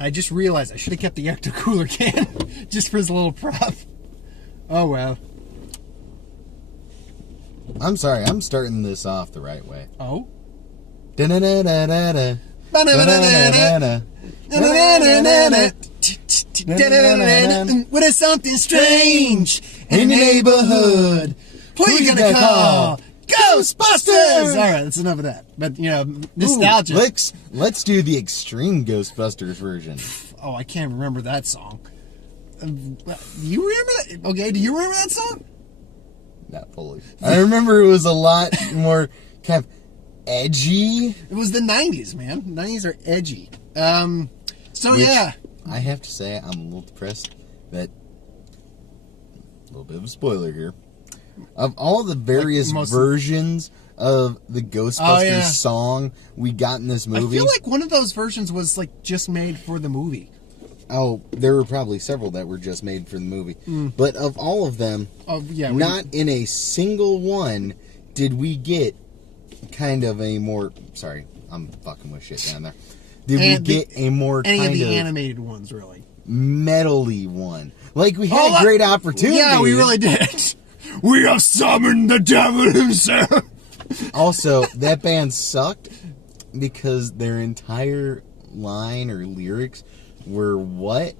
I just realized I should have kept the ecto cooler can just for his little prop. Oh well. I'm sorry, I'm starting this off the right way. Oh? Da-da-da-da-da-da. What is something strange in the neighborhood? Who you gonna call? Ghostbusters! Alright, that's enough of that. But, nostalgia. Ooh, let's do the extreme Ghostbusters version. Oh, I can't remember that song. You remember that? Okay, do you remember that song? Not fully. I remember it was a lot more kind of edgy. It was the 90s, man. 90s are edgy. Which, yeah. I have to say, I'm a little depressed that, a little bit of a spoiler here, of all the various versions of the Ghostbusters song we got in this movie. I feel like one of those versions was like just made for the movie. Oh, there were probably several that were just made for the movie. But of all of them, not in a single one did we get kind of a more... Sorry, I'm fucking with shit down there. Did we get a more kind of... Any of the animated ones, really. Metal-y one. Like, we had a great opportunity. Yeah, we really did. We have summoned the devil himself. Also, that band sucked because their entire line or lyrics were what?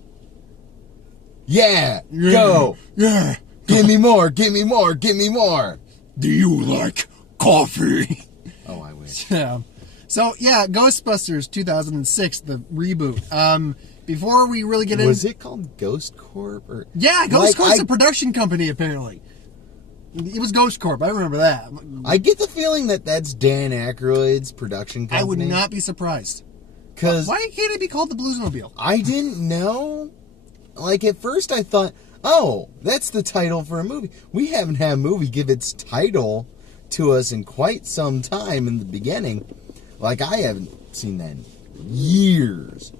Yeah, go. Yeah. Give me more, give me more, give me more. Do you like coffee? Oh, I wish. Yeah. So, yeah, Ghostbusters 2006, the reboot. Before we really get into... Was it called Ghost Corp? Or... Yeah, Ghost Corp's a production company, apparently. It was Ghost Corp. I remember that. I get the feeling that that's Dan Aykroyd's production company. I would not be surprised. Why can't it be called the Bluesmobile? I didn't know. Like, at first I thought, oh, that's the title for a movie. We haven't had a movie give its title to us in quite some time in the beginning. Like, I haven't seen that in years.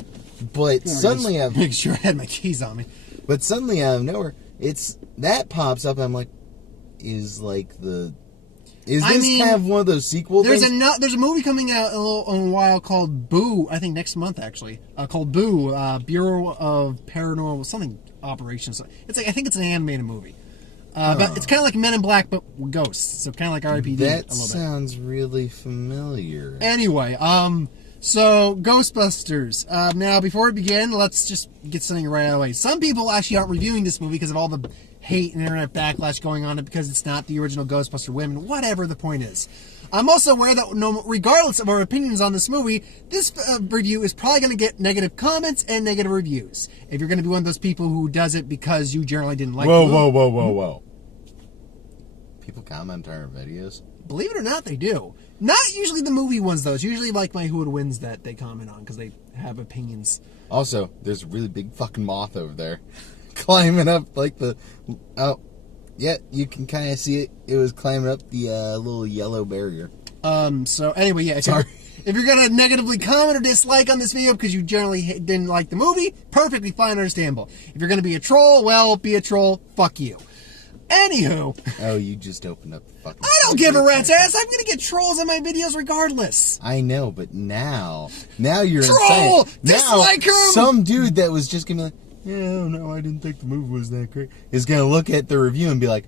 But suddenly I've... Make sure I had my keys on me. But suddenly out of nowhere, that pops up and I'm like, is this kind of one of those sequel things? There's a movie coming out in a while called Boo, I think next month actually, called Boo, Bureau of Paranormal something Operations. I think it's an animated movie. But it's kind of like Men in Black, but with ghosts. So kind of like R.I.P.D. That sounds really familiar. Anyway, so Ghostbusters. Now, before we begin, let's just get something right out of the way. Some people actually aren't reviewing this movie because of all the hate and internet backlash going on it because it's not the original Ghostbuster women. Whatever the point is. I'm also aware that regardless of our opinions on this movie, this review is probably going to get negative comments and negative reviews. If you're going to be one of those people who does it because you generally didn't like it. Whoa. People comment on our videos? Believe it or not, they do. Not usually the movie ones, though. It's usually like My Who It Wins that they comment on because they have opinions. Also, there's a really big fucking moth over there. Climbing up like the... Oh... Yeah, you can kind of see it. It was climbing up the little yellow barrier. So anyway, yeah. If you're going to negatively comment or dislike on this video because you generally didn't like the movie, perfectly fine, understandable. If you're going to be a troll, well, be a troll. Fuck you. Anywho. Oh, you just opened up the fucking... I don't give a rat's ass. I'm going to get trolls on my videos regardless. I know, but now you're troll! Insane. Dislike him! Some dude that was just going to be like, yeah, no, I didn't think the movie was that great, is going to look at the review and be like,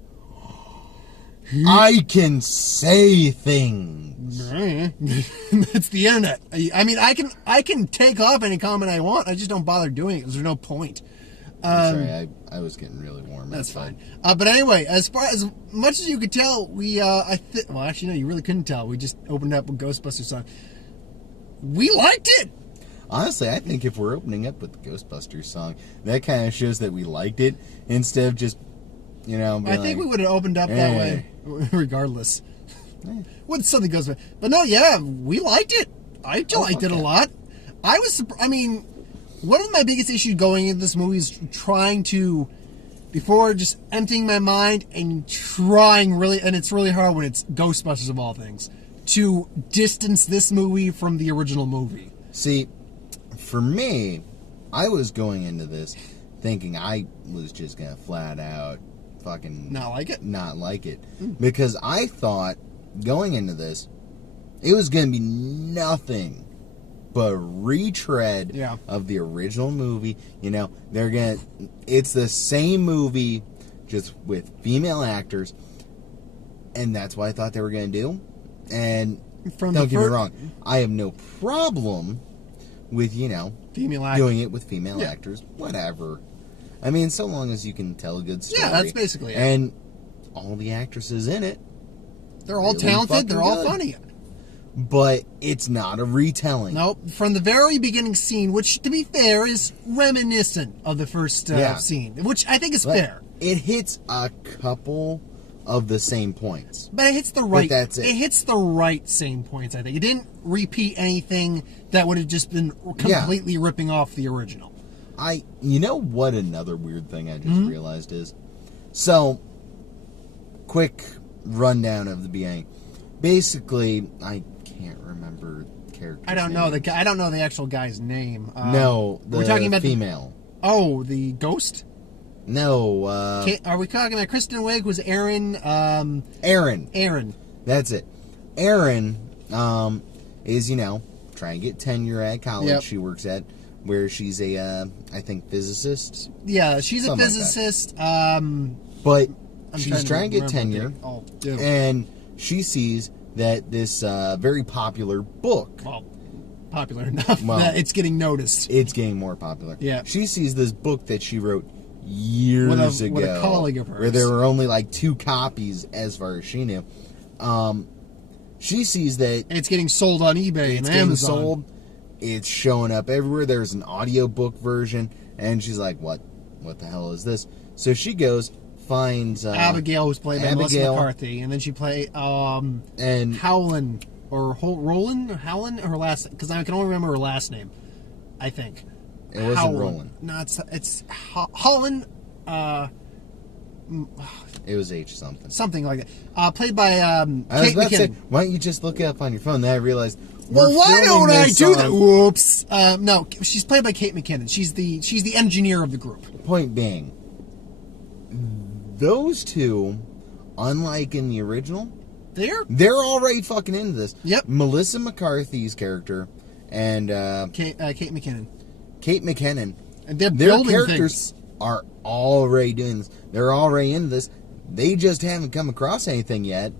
I can say things. It's the internet. I mean, I can take off any comment I want. I just don't bother doing it because there's no point. I'm sorry, I was getting really warm. That's fine. But anyway, as much as you could tell, well, actually, no, you really couldn't tell. We just opened up with Ghostbusters song. We liked it. Honestly, I think if we're opening up with the Ghostbusters song, that kind of shows that we liked it instead of just, I think we would have opened up that way, regardless. With something goes, but no, yeah, we liked it. I liked it a lot. One of my biggest issues going into this movie is trying to, before just emptying my mind and trying really, and it's really hard when it's Ghostbusters of all things, to distance this movie from the original movie. See, for me, I was going into this thinking I was just going to flat out fucking... Not like it? Because I thought, going into this, it was going to be nothing but retread Yeah. of the original movie. It's the same movie, just with female actors, and that's what I thought they were gonna do. And From don't the get me wrong, I have no problem with female actor. doing it with female Yeah. actors, whatever. I mean, so long as you can tell a good story. Yeah, that's basically it. And all the actresses in it, They're all really talented. fucking They're all good. funny. but it's not a retelling. Nope. From the very beginning scene, which, to be fair, is reminiscent of the first Yeah. scene, which I think is But fair. it hits a couple of the same points. But it hits the right. that's it. It hits the right same points. I think it didn't repeat anything that would have just been completely ripping off the original. You know what another weird thing I just realized is? So, quick rundown of the beginning. Basically, I can't remember character. I don't know the guy. I don't know the actual guy's name. No, we're talking about female. The ghost. No, Are we talking about Kristen Wiig? Was Aaron? Aaron. Aaron. That's it. Aaron is trying to get tenure at college. Yep. She works at where she's a I think physicist. Yeah, she's Something a like that. physicist. But she's trying to get tenure, remember what they all do. and she sees that this very popular book. Well, popular enough Well, that it's getting noticed. It's getting more popular. Yeah. She sees this book that she wrote years ago. With a colleague of hers. Where there were only like 2 copies as far as she knew. She sees that It's getting sold on eBay it's and getting Amazon. sold. It's showing up everywhere. There's an audiobook version. And she's like, what the hell is this? So she goes, finds... Abigail, who's played by Melissa Abigail. McCarthy. And then she played and Howland, or Roland, or Howland, her last... Because I can only remember her last name, I think. it wasn't Howland. Roland. No, it's Holland... It was H something. something like that. Played by I was Kate about to say, McKinnon. why don't you just look it up on your phone? Then I realized. Well, we're why filming don't I this do that? on- Whoops. No, she's played by Kate McKinnon. She's the engineer of the group. Point being, those two, unlike in the original, they're already fucking into this. Yep. Melissa McCarthy's character and Kate McKinnon. Kate McKinnon, And they're their building characters things. are already doing this. They're already into this. They just haven't come across anything yet,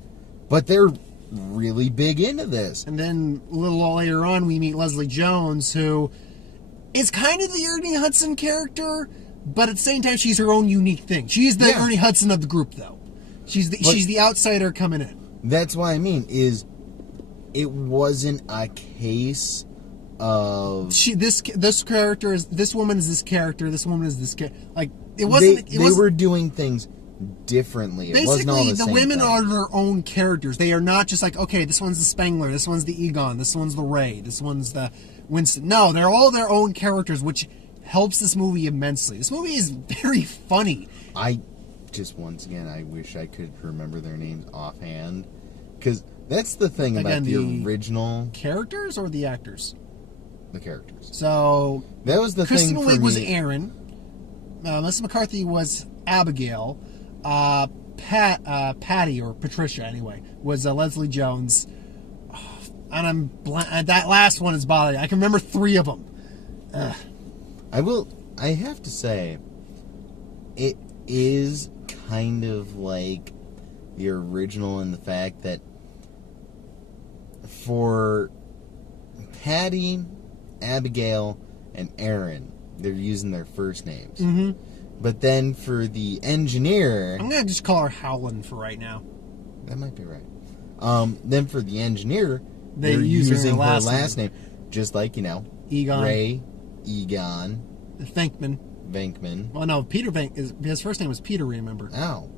but they're really big into this. And then a little later on, we meet Leslie Jones, who is kind of the Ernie Hudson character, but at the same time, she's her own unique thing. She's the Yeah. Ernie Hudson of the group, though. She's the outsider coming in. That's what I mean. It wasn't a case of This character is this woman is this character. This woman is this character. Like it wasn't. They were doing things differently. It wasn't all Basically, the the same women thing. are their own characters. They are not just like, okay, this one's the Spengler, this one's the Egon, this one's the Ray, this one's the Winston. No, they're all their own characters, which helps this movie immensely. This movie is very funny. Once again, I wish I could remember their names offhand. Because that's the thing Again, about the the original... Characters or the actors? The characters. So, That was the Kristen thing for Wiig was me. Aaron. Melissa McCarthy was Abigail. Patty, or Patricia anyway, was Leslie Jones. And that last one is bothering me. I can remember 3 of them. I have to say, it is kind of like the original in the fact that for Patty, Abigail, and Aaron, they're using their first names. Mm-hmm. But then for the engineer... I'm going to just call her Howland for right now. That might be right. Then for the engineer, They they're use her using her last last name. Just like, Egon. Ray, Egon, Venkman. Venkman. Well, no, his first name was Peter, remember? Ow.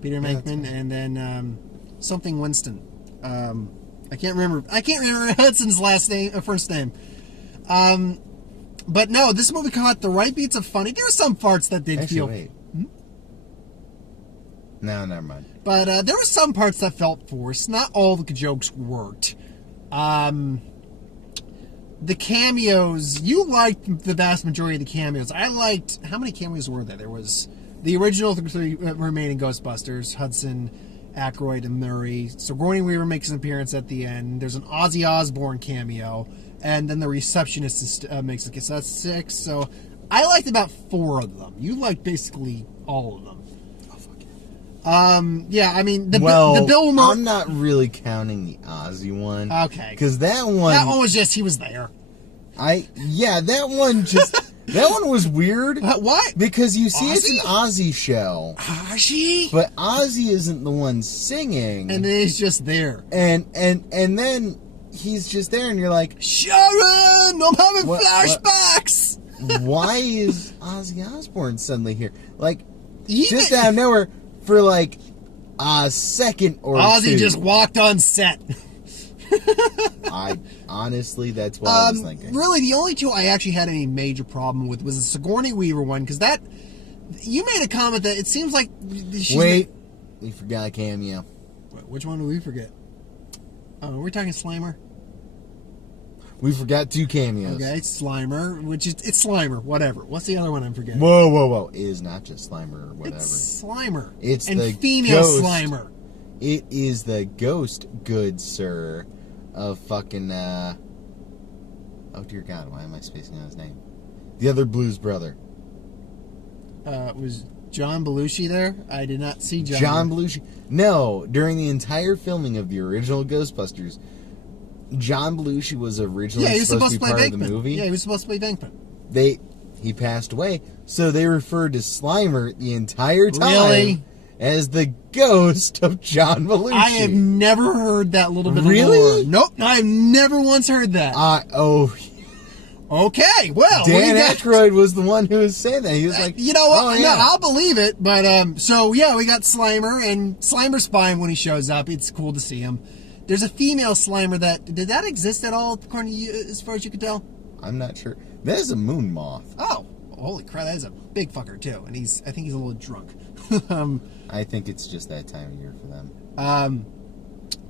Peter Yeah, that's Venkman, right. and then something Winston. I can't remember Hudson's first name. But no, this movie caught the right beats of funny. There were some parts that did Actually, feel... wait. No, never mind. But there were some parts that felt forced. Not all the jokes worked. The cameos, you liked the vast majority of the cameos. I liked... How many cameos were there? There was the original 3 remaining Ghostbusters, Hudson, Aykroyd, and Murray. Sigourney Weaver makes an appearance at the end. There's an Ozzy Osbourne cameo. and then the receptionist makes it. So that's 6. So I liked about 4 of them. You liked basically all of them. Yeah, I mean, the Bill Murray... I'm not really counting the Ozzy one. Okay. Because that one... That one was just, he was there. That one just... that one was weird. What? Because you see Ozzy? it's an Ozzy show. Ozzy? But Ozzy isn't the one singing. And then he's just there. And then he's just there and you're like... Sharon! I'm having flashbacks! Why is Ozzy Osbourne suddenly here? Like, Even... just out of nowhere... For like a second or Ozzy two. just walked on set. Honestly, that's what I was thinking. Really, the only 2 I actually had any major problem with was the Sigourney Weaver one, because that... You made a comment that it seems like... Wait, we forgot a cameo. Which one did we forget? Oh, are we talking Slimer? We forgot 2 cameos. Okay, it's Slimer, it's Slimer, whatever. What's the other one I'm forgetting? Whoa. It is not just Slimer or whatever. It's Slimer. It's and the female ghost. Slimer. It is the ghost, good sir, of fucking, oh dear God, why am I spacing on his name? The other Blues brother. Was John Belushi there? I did not see John Belushi. No, during the entire filming of the original Ghostbusters, John Belushi was originally supposed to be part of the movie. Yeah, he was supposed to play Venkman. He passed away, so they referred to Slimer the entire time as the ghost of John Belushi. I have never heard that little bit really? of lore. Nope, I've never once heard that. Okay, well, Dan Aykroyd was the one who was saying that. He was like, you know what? Oh, yeah. No, I'll believe it. But so yeah, we got Slimer, and Slimer's fine when he shows up. It's cool to see him. There's a female Slimer did that exist at all, according to you, as far as you could tell? I'm not sure. That is a moon moth. Oh, holy crap! That is a big fucker too, and I think he's a little drunk. I think it's just that time of year for them.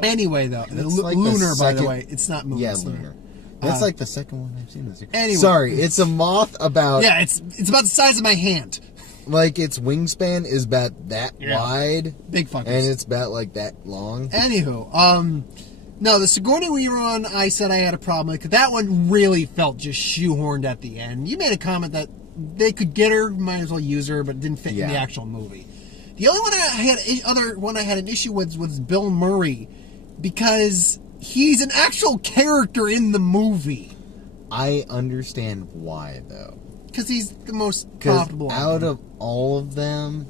Anyway, though, like lunar, by the way, it's not moon. Yeah, it's lunar. That's like the second one I've seen this year. Anyway, sorry, it's a moth about. Yeah, it's about the size of my hand. Like its wingspan is about that wide. Big fuckers. And it's about like that long. Anywho, no, the Sigourney Weaver one, I said I had a problem with, because that one really felt just shoehorned at the end. You made a comment that they could get her, might as well use her, but it didn't fit in the actual movie. The only one I had an issue with was Bill Murray, because he's an actual character in the movie. I understand why, though. Because he's the most profitable. Out of all of them,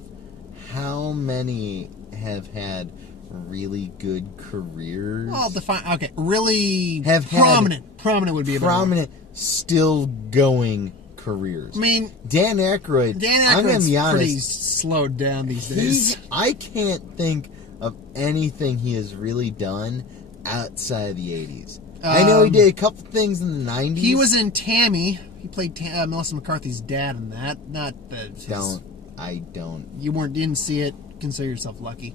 how many have had really good careers? Well, okay, really have prominent. Prominent would be a prominent, still going careers. I mean, Dan Aykroyd. I'm gonna be honest, pretty slowed down these days. I can't think of anything he has really done outside of the 80s. I know he did a couple things in the 90s. He was in Tammy. He played Melissa McCarthy's dad in that. Not the. I don't. You didn't see it. Consider yourself lucky.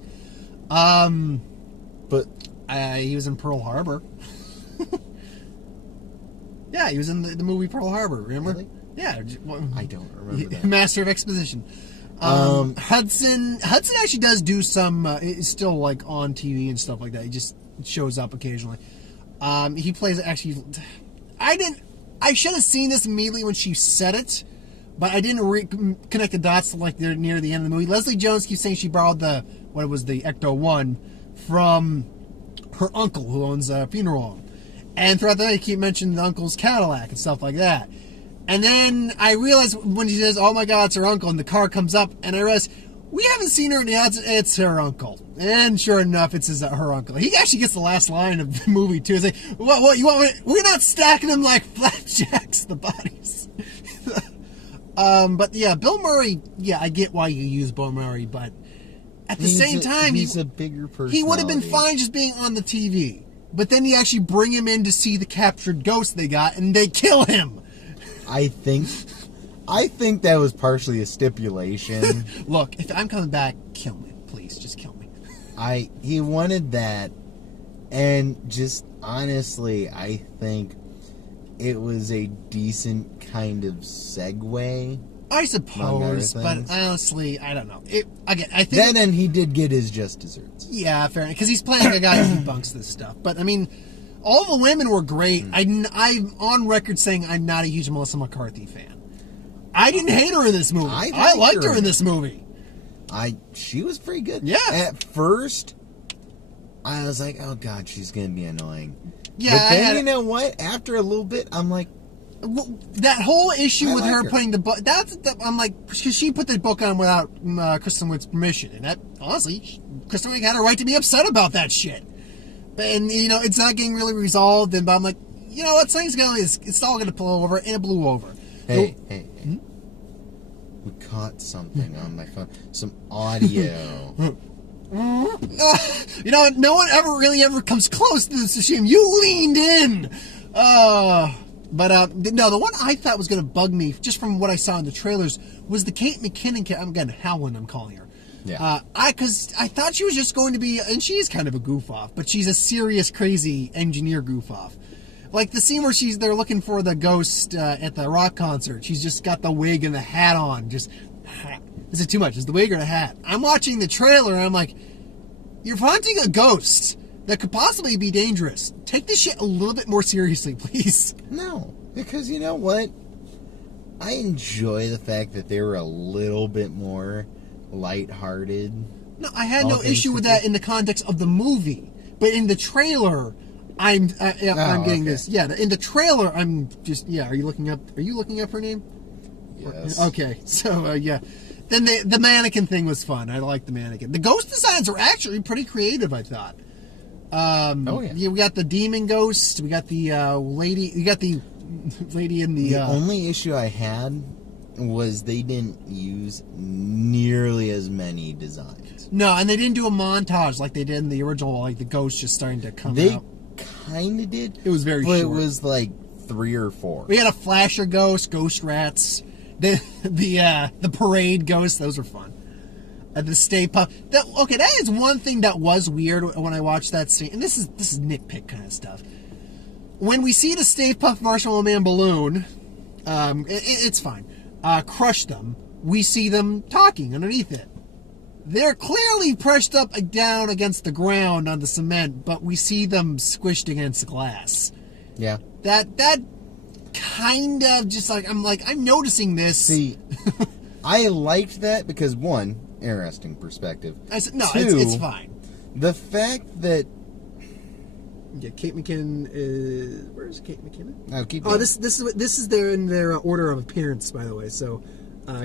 But he was in Pearl Harbor. Yeah, he was in the movie Pearl Harbor. Remember? Really? Yeah. I don't remember that. Master of Exposition. Hudson actually does do some. It's still like on TV and stuff like that. He just shows up occasionally. He plays actually. I should have seen this immediately when she said it, but I didn't connect the dots like they're near the end of the movie. Leslie Jones keeps saying she borrowed the Ecto-1 from her uncle who owns a funeral home. And throughout the night, he keep mentioning the uncle's Cadillac and stuff like that. And then I realized when she says, "Oh my God, it's her uncle," and the car comes up, and I realized we haven't seen her. It's her uncle. And sure enough, it's her uncle. He actually gets the last line of the movie too. It's like, "What you want? We're not stacking them like flapjacks, the bodies." But yeah, Bill Murray. Yeah, I get why you use Bill Murray, but at the same time, he's a bigger personality. He would have been fine just being on the TV. But then you actually bring him in to see the captured ghost they got, and they kill him. I think that was partially a stipulation. Look, if I'm coming back, kill me. Please, just kill me. He wanted that, and just honestly, I think it was a decent kind of segue. I suppose, but honestly, I don't know. I think then and he did get his just desserts. Yeah, fair enough, because he's playing a guy who debunks this stuff. But I mean, all the women were great. I'm on record saying I'm not a huge Melissa McCarthy fan. I didn't hate her in this movie. I liked her in this movie. She was pretty good. Yeah. At first, I was like, oh god, she's gonna be annoying. Yeah. But then you know what? After a little bit, I'm like, that whole issue with her her putting the book, I'm like, because she put the book on without Kristen Wiig's permission, and that, honestly, Kristen Wiig had a right to be upset about that shit. And, you know, it's not getting really resolved, but I'm like, you know what, it's all gonna blow over, and it blew over. hey. We caught something on my phone. Some audio. You know, no one ever comes close to this issue. You leaned in. But no, the one I thought was going to bug me, just from what I saw in the trailers, was the Kate McKinnon. Again, Helen, I'm calling her. Yeah. Because I thought she was just going to be, and she is kind of a goof off, but she's a serious, crazy engineer goof off. Like the scene where they're looking for the ghost at the rock concert. She's just got the wig and the hat on. Just, is it too much? Is the wig or the hat? I'm watching the trailer and I'm like, you're hunting a ghost that could possibly be dangerous. Take this shit a little bit more seriously, please. No, because you know what? I enjoy the fact that they were a little bit more lighthearted. No, I had no issue with that in the context of the movie, but in the trailer, I'm getting this. Yeah, in the trailer, I'm just Are you looking up her name? Yes. Okay, so yeah. Then the mannequin thing was fun. I liked the mannequin. The ghost designs were actually pretty creative, I thought. Oh yeah. We got the demon ghost. We got the lady. We got the lady in the. The only issue I had was they didn't use nearly as many designs. No, and they didn't do a montage like they did in the original. Like the ghost just starting to come out. They kind of did. It was very but short. It was like 3 or 4. We had a flasher ghost, ghost rats, the parade ghost. Those were fun. The Stay Puft. That is one thing that was weird when I watched that scene. And this is nitpick kind of stuff. When we see the Stay Puft Marshmallow Man balloon, it's fine. Crush them. We see them talking underneath it. They're clearly pressed up down against the ground on the cement, but we see them squished against the glass. Yeah. That kind of just I'm noticing this. See, I liked that because 1, interesting perspective. I said, no, 2, it's fine. The fact that Kate McKinnon is. Where's Kate McKinnon? Oh, keep going. going. This is in their order of appearance, by the way. So,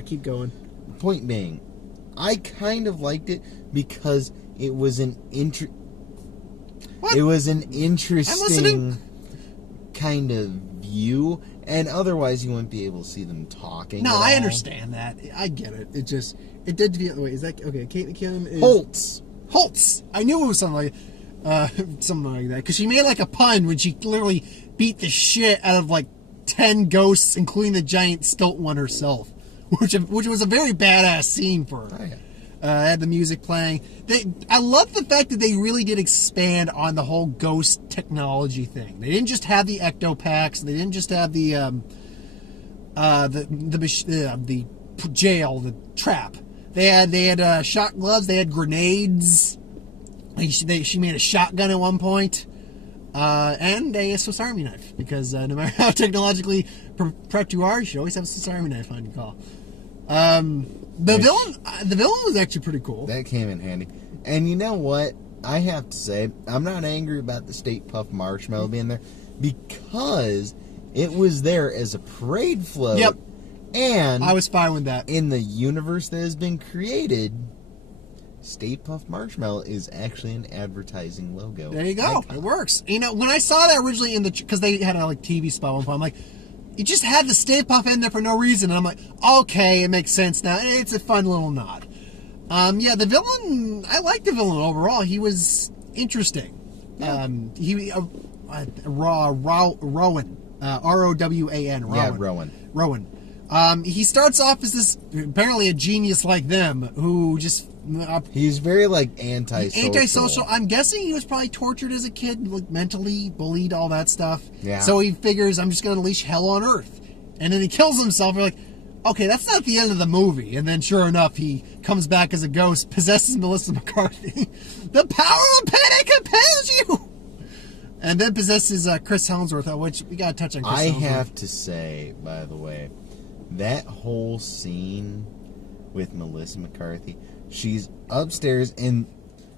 keep going. Point being, I kind of liked it because it was an interesting kind of view, and otherwise you wouldn't be able to see them talking. No, I understand that. I get it. It did feel. Wait, is that okay? Kate McKinnon is Holtz. I knew it was something like that because she made like a pun when she literally beat the shit out of like 10 ghosts, including the giant stilt one herself, which was a very badass scene for her. Oh, yeah. Had the music playing. I love the fact that they really did expand on the whole ghost technology thing. They didn't just have the ectopacks. They didn't just have the jail, the trap. They had shot gloves. They had grenades. She made a shotgun at one point, and a Swiss Army knife. Because no matter how technologically prepped you are, you should always have a Swiss Army knife on your call. The villain was actually pretty cool. That came in handy. And you know what? I have to say, I'm not angry about the Stay Puft Marshmallow being there because it was there as a parade float. Yep. And I was fine with that. In the universe that has been created, Stay Puft Marshmallow is actually an advertising logo. There you go. It works. You know, when I saw that originally because they had a TV spot one point, I'm like, you just had the Stay Puft in there for no reason. And I'm like, okay, it makes sense now. It's a fun little nod. Yeah, the villain, I liked the villain overall. He was interesting. Yeah. Rowan. R-O-W-A-N. Rowan. Yeah, Rowan. He starts off as this, apparently a genius like them, who just... he's very, antisocial. Antisocial. I'm guessing he was probably tortured as a kid, mentally bullied, all that stuff. Yeah. So he figures, I'm just going to unleash hell on Earth. And then he kills himself. You're like, okay, that's not the end of the movie. And then sure enough, he comes back as a ghost, possesses Melissa McCarthy. The power of panic compels you! And then possesses Chris Helmsworth, which we gotta touch on Chris Helmsworth. I have to say, by the way, that whole scene with Melissa McCarthy, she's upstairs, and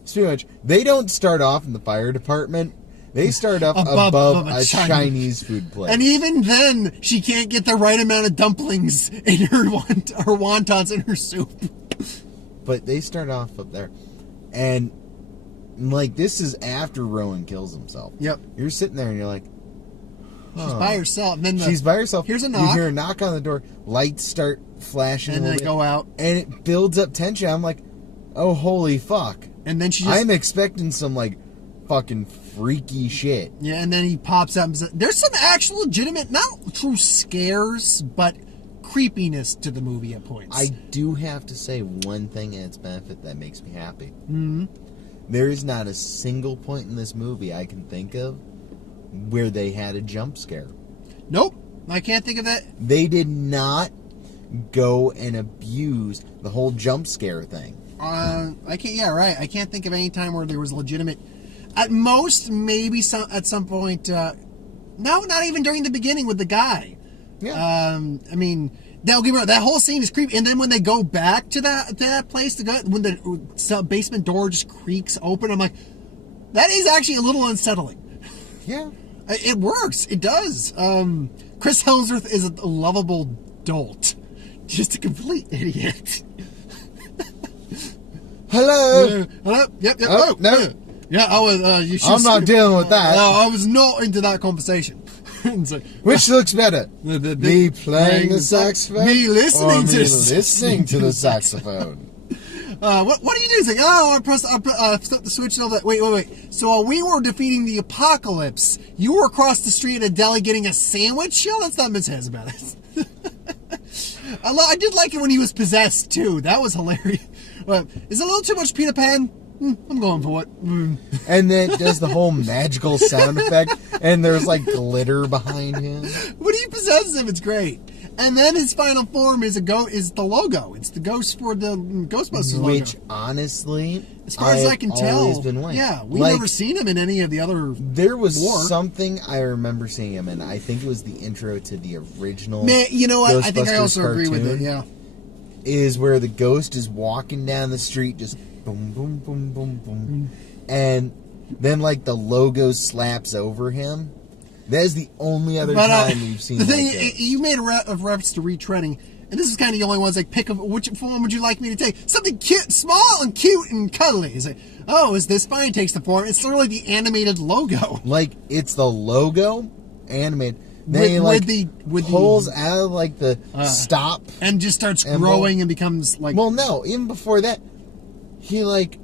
pretty much, they don't start off in the fire department. They start off above a Chinese food place. And even then, she can't get the right amount of dumplings in her wontons in her soup. But they start off up there. And, like, this is after Rowan kills himself. Yep. You're sitting there and you're like, She's by herself. And then she's by herself. Here's a knock. You hear a knock on the door. Lights start flashing. And then they go out. And it builds up tension. I'm like, oh, holy fuck. And then she just... I'm expecting some, like, fucking freaky shit. Yeah, and then he pops up and says, there's some actual legitimate, not true scares, but creepiness to the movie at points. I do have to say one thing in its benefit that makes me happy. Mm-hmm. There is not a single point in this movie I can think of where they had a jump scare. Nope. I can't think of that. They did not go and abuse the whole jump scare thing. I can't. Yeah, right. I can't think of any time where there was legitimate. At most, maybe at some point. No, not even during the beginning with the guy. Yeah. I mean, that whole scene is creepy. And then when they go back to that place to go, when the basement door just creaks open, I'm like, that is actually a little unsettling. Yeah. It works. It does. Chris Helmsworth is a lovable dolt, just a complete idiot. Hello. Hello. Yep. Oh, no. Yeah, I was. You should. I'm not dealing with that. No, I was not into that conversation. So, which looks better? Me playing the saxophone? Me listening or to me listening to the saxophone? What do you do? It's like, oh, I flip the switch and all that. Wait. So while we were defeating the apocalypse, you were across the street at a deli getting a sandwich? Yeah, let's not miss heads about it. I did like it when he was possessed, too. That was hilarious. Well, is it a little too much Peter Pan? I'm going for it. And then it does the whole magical sound effect, and there's like glitter behind him. When he possesses him, it's great. And then his final form is the logo. It's the ghost for the Ghostbusters logo. Which, honestly, as far as I can tell, been yeah, we've never seen him in any of the other. There was something I remember seeing him in. I think it was the intro to the original. Man, you know what? I think I Ghostbusters also agree with cartoon, it. Yeah, is where the ghost is walking down the street, just boom, boom, boom, boom, boom, and then like the logo slaps over him. That is the only other time we've seen the thing. that. You made a reference to retreading, and this is kind of the only ones like pick of which form would you like me to take? Something cute, small and cute and cuddly. It's like, oh, is this fine? Takes the form. It's literally the animated logo. Like it's the logo animated. Then he like pulls out of like the stop and just starts growing and becomes like. Well, no, even before that, he like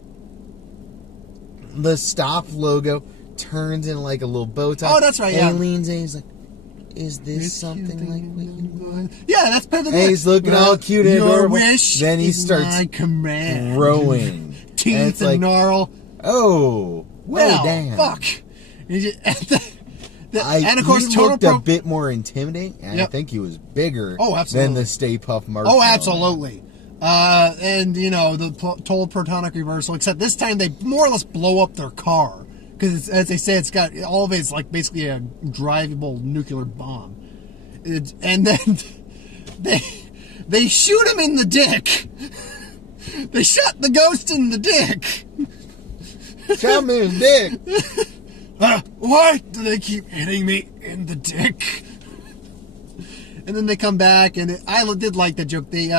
the stop logo turns into like a little bow tie. Oh, that's right. And yeah. he leans in. He's like, "Is this something like what you want?" Yeah, that's better than. And he's looking all cute and your adorable. wish Then he is starts my command. growing Teeth and like, gnarl. Oh, well, damn. Fuck. And of course, he looked a bit more intimidating, and I think he was bigger than the Stay Puft Marshmallow. Oh, absolutely. And, you know, the total protonic reversal, except this time they more or less blow up their car. Because, as they say, it's got, all of it's like basically a drivable nuclear bomb. And then they shoot him in the dick. They shot the ghost in the dick. Shot me in the dick. Why do they keep hitting me in the dick? And then they come back, and I did like the joke. They,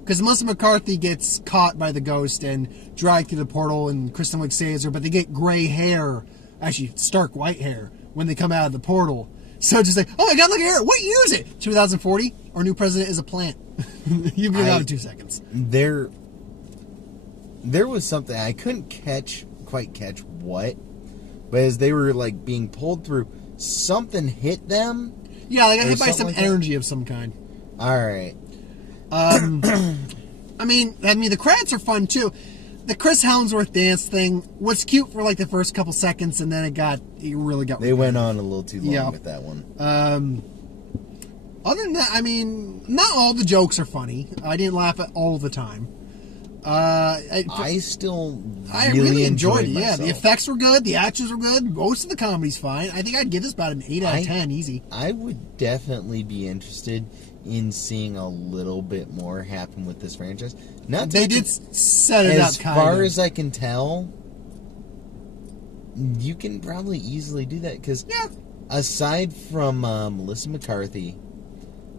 because Melissa McCarthy gets caught by the ghost and dragged through the portal, and Kristen Wiig saves her, but they get gray hair, actually stark white hair, when they come out of the portal. So just like, oh my god, look at her. What year is it? 2040? Our new president is a plant. You've been out in 2 seconds. There was something I couldn't quite catch what, but as they were like being pulled through, something hit them. Yeah, they got hit by some energy of some kind. All right. I mean, the credits are fun too. The Chris Helmsworth dance thing was cute for like the first couple seconds, and then it really got. They went on a little too long with that one. Other than that, I mean, not all the jokes are funny. I didn't laugh at all the time. I still I really enjoyed it. myself. Yeah, the effects were good. The actions were good. Most of the comedy's fine. I think I'd give this about an 8 out of 10, easy. I would definitely be interested in seeing a little bit more happen with this franchise. Not They did set it up, as kind far of. as I can tell. You can probably easily do that because, aside from Melissa McCarthy,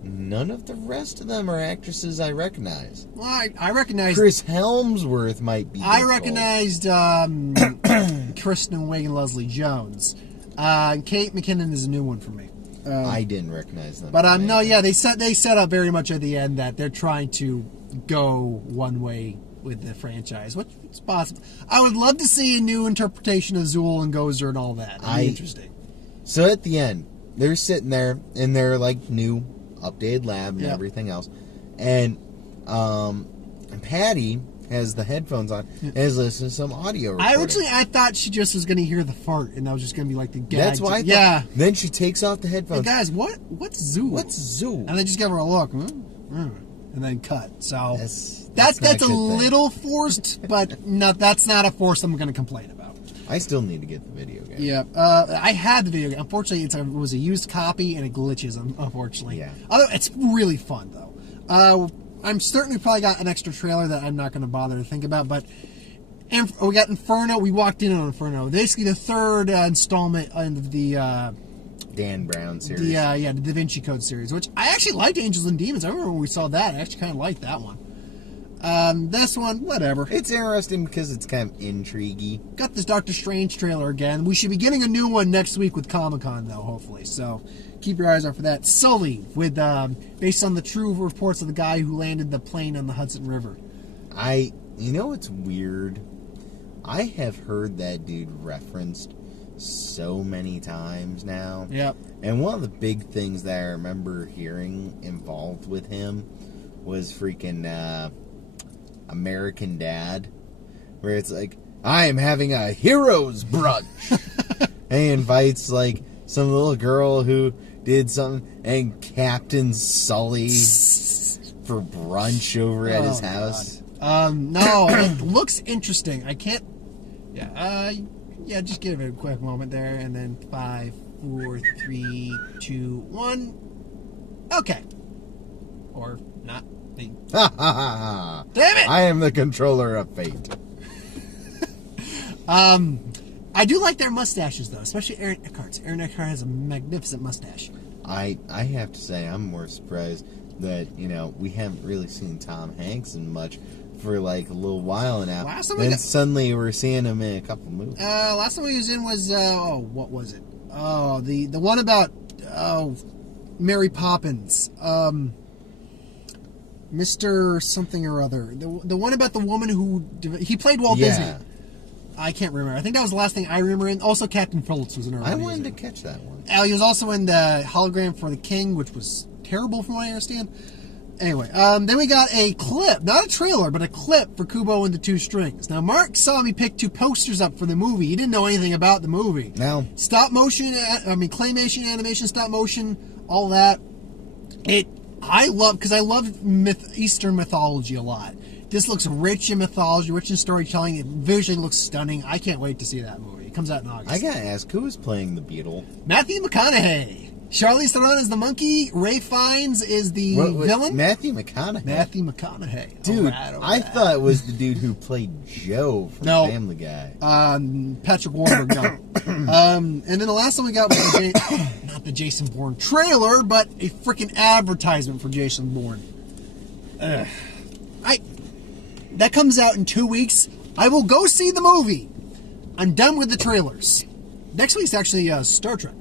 none of the rest of them are actresses I recognize. Well, I recognized... Chris Helmsworth might be. I recognized Kristen Wiig and Leslie Jones. Kate McKinnon is a new one for me. I didn't recognize them. But no, yeah, they set up very much at the end that they're trying to go one way with the franchise, which is possible. I would love to see a new interpretation of Zool and Gozer and all that. That'd be interesting. So at the end, they're sitting there in their like new updated lab and everything else, and Patty has the headphones on and is listening to some audio recording. I thought she just was going to hear the fart, and that was just going to be like the gag. That's why I thought. Yeah. Then she takes off the headphones. Hey guys, what's Zool? What's Zool? And they just give her a look, and then cut. So that's a little forced, but no, that's not a force I'm going to complain about. I still need to get the video game. Yeah, I had the video game. Unfortunately, it was a used copy and it glitches. Unfortunately, Yeah. It's really fun though. I'm certainly probably got an extra trailer that I'm not going to bother to think about, but we got Inferno. We walked in on Inferno. Basically, the third installment of the Dan Brown series. the Da Vinci Code series, which I actually liked. Angels and Demons. I remember when we saw that. I actually kind of liked that one. This one, whatever. It's interesting because it's kind of intriguey. Got this Doctor Strange trailer again. We should be getting a new one next week with Comic-Con, though, hopefully. So keep your eyes out for that. Sully, with based on the true reports of the guy who landed the plane on the Hudson River. You know what's weird? I have heard that dude referenced so many times now. Yep. And one of the big things that I remember hearing involved with him was freaking American Dad, where it's like, I am having a hero's brunch. And he invites like some little girl who did something, and Captain Sully for brunch over at his house. No, it looks interesting. I can't. Yeah, just give it a quick moment there, and then 5, 4, 3, 2, 1. Okay. Or not. Ha ha ha ha! Damn it! I am the controller of fate. I do like their mustaches, though, especially Aaron Eckhart's. Aaron Eckhart has a magnificent mustache. I have to say, I'm more surprised that, we haven't really seen Tom Hanks in much for like a little while now. Then suddenly we're seeing him in a couple movies. Last time he was in was, what was it? Oh, the one about, Mary Poppins. Mr. something or other. The one about the woman who... He played Walt Disney. I can't remember. I think that was the last thing I remember. And also Captain Phillips was in our I wanted to catch that one. He was also in the Hologram for the King, which was terrible from what I understand. Anyway, then we got a clip. Not a trailer, but a clip for Kubo and the Two Strings. Now, Mark saw me pick 2 posters up for the movie. He didn't know anything about the movie. Now, claymation, animation, stop motion, all that. I love Eastern mythology a lot. This looks rich in mythology, rich in storytelling. It visually looks stunning. I can't wait to see that movie. It comes out in August. I gotta ask, who is playing the Beetle? Matthew McConaughey. Charlize Theron is the monkey. Ray Fiennes is the villain. Matthew McConaughey. Dude, I thought it was the dude who played Joe from Family Guy. Patrick Warburton. No. And then the last one we got was not the Jason Bourne trailer, but a freaking advertisement for Jason Bourne. That comes out in 2 weeks. I will go see the movie. I'm done with the trailers. Next week's actually Star Trek.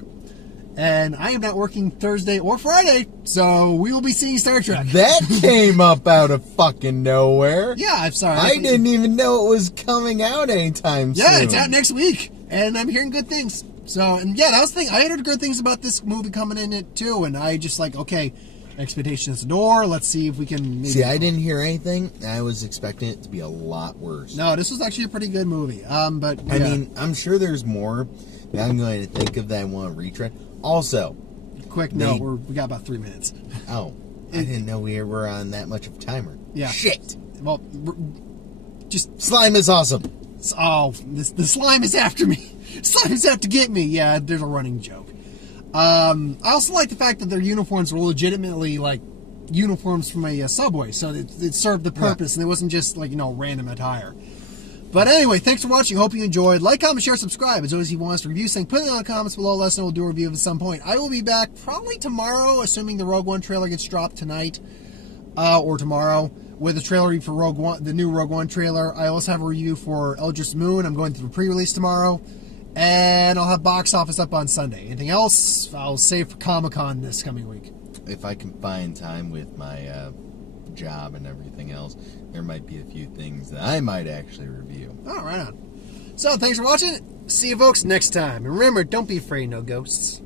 And I am not working Thursday or Friday, so we will be seeing Star Trek. That came up out of fucking nowhere. Yeah, I'm sorry. I didn't even know it was coming out anytime soon. Yeah, it's out next week, and I'm hearing good things. So, and yeah, that was the thing. I heard good things about this movie coming in it too, and I just like, okay, expectations at the door. Let's see if we can maybe... See, I didn't hear anything. I was expecting it to be a lot worse. No, this was actually a pretty good movie. But yeah. I mean, I'm sure there's more that I'm going to think of that I want to retread. Also, quick note, we got about 3 minutes. Oh, I didn't know we were on that much of a timer. Yeah. Shit. Well, just Slime is awesome. the slime is after me. Slime is out to get me. Yeah, there's a running joke. I also like the fact that their uniforms were legitimately like uniforms from a subway, so it served the purpose, and it wasn't just like random attire. But anyway, thanks for watching. Hope you enjoyed. Like, comment, share, subscribe. As always, if you want us to review something, put it in the comments below. Let us know. We'll do a review at some point. I will be back probably tomorrow, assuming the Rogue One trailer gets dropped tonight or tomorrow, with a trailer for Rogue One, the new Rogue One trailer. I also have a review for Eldritch Moon. I'm going through pre-release tomorrow, and I'll have box office up on Sunday. Anything else, I'll save for Comic-Con this coming week. If I can find time with my job and everything else, there might be a few things that I might actually review. Oh, right on. So, thanks for watching. See you folks next time. And remember, don't be afraid, no ghosts.